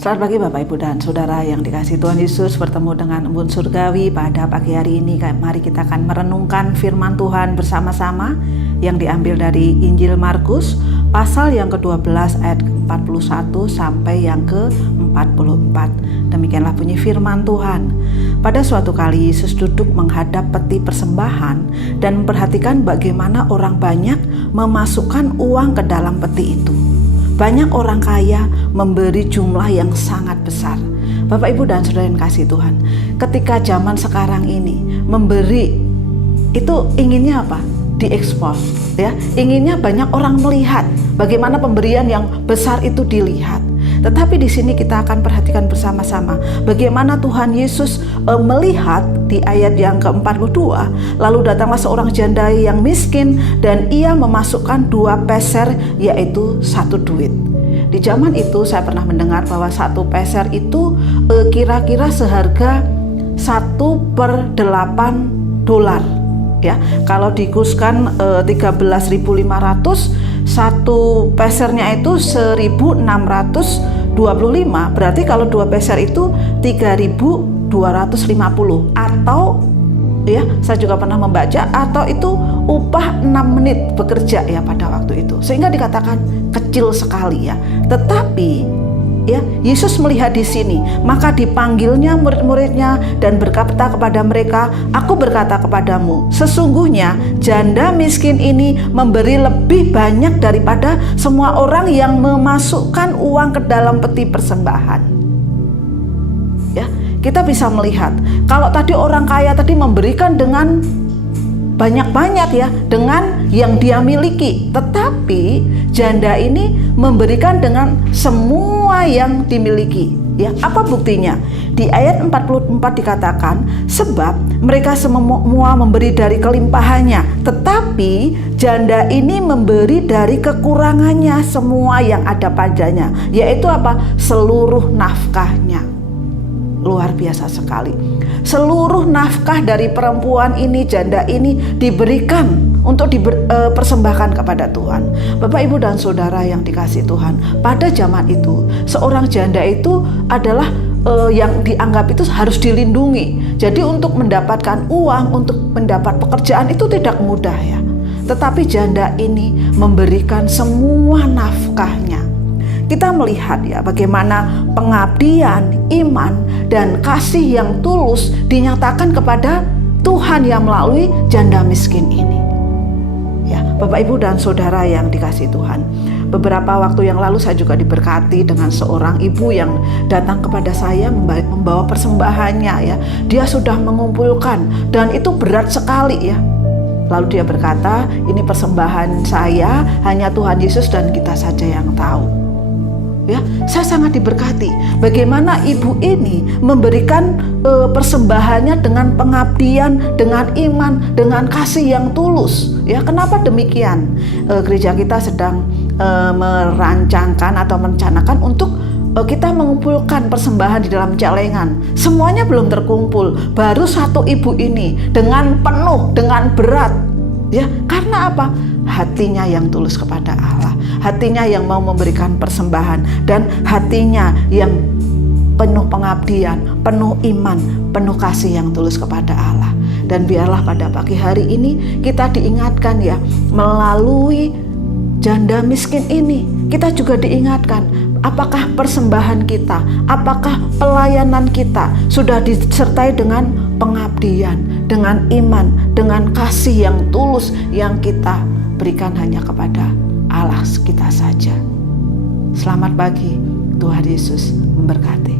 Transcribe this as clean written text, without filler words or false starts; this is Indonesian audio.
Selamat pagi Bapak Ibu dan Saudara yang dikasihi Tuhan Yesus. Bertemu dengan Embun Surgawi pada pagi hari ini. Mari kita akan merenungkan firman Tuhan bersama-sama yang diambil dari Injil Markus pasal yang ke-12 ayat 41 sampai yang ke-44. Demikianlah bunyi firman Tuhan. Pada suatu kali Yesus duduk menghadap peti persembahan dan memperhatikan bagaimana orang banyak memasukkan uang ke dalam peti itu. Banyak orang kaya memberi jumlah yang sangat besar. Bapak, Ibu, dan Saudara yang kasih Tuhan, ketika zaman sekarang ini memberi itu inginnya apa? Diekspos, ya. Inginnya banyak orang melihat bagaimana pemberian yang besar itu dilihat. Tetapi di sini kita akan perhatikan bersama-sama bagaimana Tuhan Yesus melihat di ayat yang ke-42, lalu datanglah seorang janda yang miskin dan ia memasukkan 2 peser, yaitu 1 duit. Di zaman itu saya pernah mendengar bahwa 1 peser itu kira-kira seharga 1/8 dolar. Ya, kalau dikurskan 13.500, 1 pesernya itu 1.625, berarti kalau 2 peser itu 3.250, atau ya, saya juga pernah membaca, atau itu upah 6 menit bekerja ya pada waktu itu, sehingga dikatakan kecil sekali ya. Tetapi ya, Yesus melihat di sini, maka dipanggilnya murid-muridnya dan berkata kepada mereka, "Aku berkata kepadamu, sesungguhnya janda miskin ini memberi lebih banyak daripada semua orang yang memasukkan uang ke dalam peti persembahan." Ya, kita bisa melihat kalau tadi orang kaya tadi memberikan dengan banyak-banyak ya, dengan yang dia miliki. Tetapi janda ini memberikan dengan semua yang dimiliki. Ya, apa buktinya? Di ayat 44 dikatakan, sebab mereka semua memberi dari kelimpahannya, tetapi janda ini memberi dari kekurangannya semua yang ada padanya, yaitu apa? Seluruh nafkahnya. Luar biasa sekali. Seluruh nafkah dari perempuan ini, janda ini, diberikan untuk dipersembahkan kepada Tuhan. Bapak, Ibu, dan Saudara yang dikasihi Tuhan, pada zaman itu seorang janda itu adalah yang dianggap itu harus dilindungi. Jadi untuk mendapatkan uang, untuk mendapat pekerjaan itu tidak mudah ya. Tetapi janda ini memberikan semua nafkahnya. Kita melihat ya bagaimana pengabdian, iman, dan kasih yang tulus dinyatakan kepada Tuhan yang melalui janda miskin ini. Ya, Bapak, Ibu, dan Saudara yang dikasihi Tuhan, beberapa waktu yang lalu saya juga diberkati dengan seorang ibu yang datang kepada saya membawa persembahannya ya. Dia sudah mengumpulkan dan itu berat sekali ya. Lalu dia berkata, "Ini persembahan saya, hanya Tuhan Yesus dan kita saja yang tahu." Ya, saya sangat diberkati bagaimana ibu ini memberikan persembahannya dengan pengabdian, dengan iman, dengan kasih yang tulus. Ya, kenapa demikian? Gereja kita sedang merancangkan atau merencanakan untuk kita mengumpulkan persembahan di dalam celengan. Semuanya belum terkumpul, baru 1 ibu ini dengan penuh, dengan berat. Ya, karena apa? Hatinya yang tulus kepada Allah, hatinya yang mau memberikan persembahan, dan hatinya yang penuh pengabdian, penuh iman, penuh kasih yang tulus kepada Allah. Dan biarlah pada pagi hari ini kita diingatkan ya, melalui janda miskin ini, kita juga diingatkan, apakah persembahan kita, apakah pelayanan kita sudah disertai dengan pengabdian, dengan iman, dengan kasih yang tulus yang kita berikan hanya kepada Allah kita saja. Selamat pagi, Tuhan Yesus memberkati.